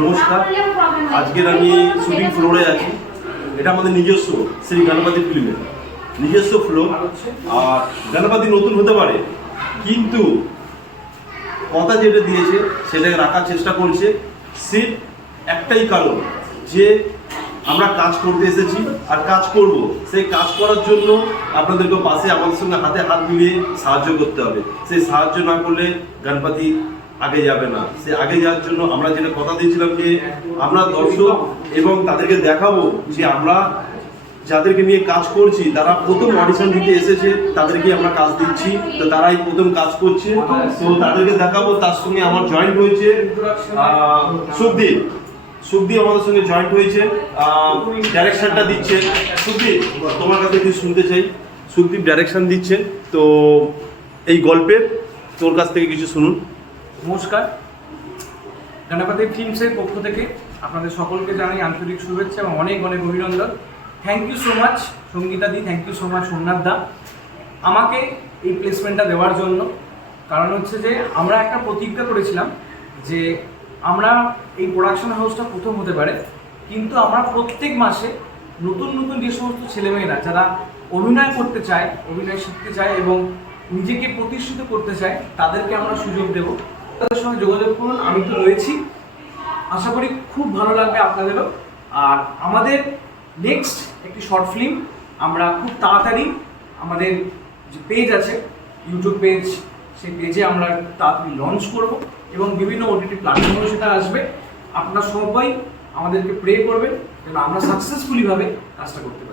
নমস্কার, আজকের আমি শুটিং ফ্লোরে আছি। এটা আমাদের নিজস্ব শ্রী গণপতি ফিল্মের নিজস্ব ফ্লোর। আর গণপতি নতুন হতে পারে, কিন্তু কথা যেটা দিয়েছে সেটাকে রাখার চেষ্টা করছে। সিট একটাই কারণ যে আমরা কাজ করতে এসেছি আর কাজ করব। সেই কাজ করার জন্য আপনাদেরকে পাশে আমাদের সঙ্গে হাতে হাত মিলিয়ে সাহায্য করতে হবে। সেই সাহায্য না করলে গণপতি আগে যাবে না। সে আগে যাওয়ার জন্য আমরা যেটা কথা দিয়েছিলাম যে আমরা দর্শক এবং তাদেরকে দেখাবো যে আমরা যাদেরকে নিয়ে কাজ করছি তারা প্রথম অডিশন দিতে এসেছে, তাদেরকে আমরা কাজ দিচ্ছি। তো তারাই প্রথম কাজ করছে, তো তাদেরকে দেখাবো। তার সঙ্গে আমার জয়েন্ট হয়েছে সুখদীপ আমাদের সঙ্গে জয়েন্ট হয়েছে, ডাইরেকশনটা দিচ্ছে সুখদীপ। তোমার কাছে কিছু শুনতে চাই। সুখদীপ ডাইরেকশন দিচ্ছে, তো এই গল্পের তোর কাছ থেকে কিছু শুনুন। নমস্কার, গণপতি ফিল্মসের পক্ষ থেকে আপনাদের সকলকে জানাই আন্তরিক শুভেচ্ছা এবং অনেক অনেক অভিনন্দন। Thank you so much Sangeeta di, thank you so much Somnath da আমাকে এই প্লেসমেন্টটা দেওয়ার জন্য। কারণ হচ্ছে যে আমরা একটা প্রতিজ্ঞা করেছিলাম যে আমরা এই প্রোডাকশন হাউসটা প্রথম হতে পারে, কিন্তু আমরা প্রত্যেক মাসে নতুন নতুন যে সমস্ত ছেলেমেয়েরা যারা অভিনয় করতে চায়, অভিনয় শিখতে চায় এবং নিজেকে প্রতিষ্ঠিত করতে চায়, তাদেরকে আমরা সুযোগ দেব। তাদের সঙ্গে যোগাযোগ করুন, আমি তো রয়েছি। আশা করি খুব ভালো লাগবে আপনাদেরও। আর আমাদের নেক্সট একটি শর্ট ফিল্ম আমরা খুব তাড়াতাড়ি আমাদের যে পেজ আছে, ইউটিউব পেজ, সেই পেজে আমরা তাড়াতাড়ি লঞ্চ করব এবং বিভিন্ন ওটিটি প্ল্যাটফর্মেও সেটা আসবে। আপনারা সবাই আমাদেরকে প্রে করবেন যেন আমরা সাকসেসফুলিভাবে কাজটা করতে পারি।